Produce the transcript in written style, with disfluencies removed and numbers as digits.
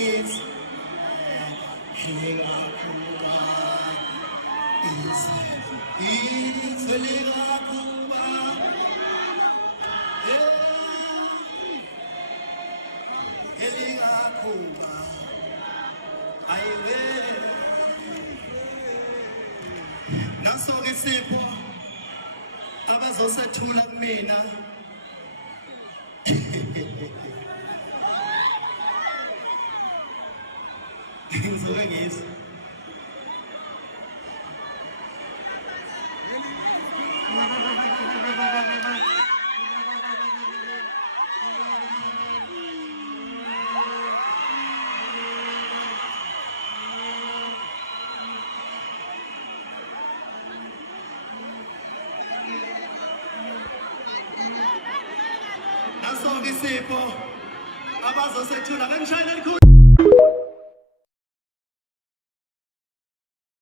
is Heligakuba is Heligakuba. Heligakuba. I will. Naso isipho abazosethula kumina. Ngizobe ngizwa naso isipho abazosethula kanjani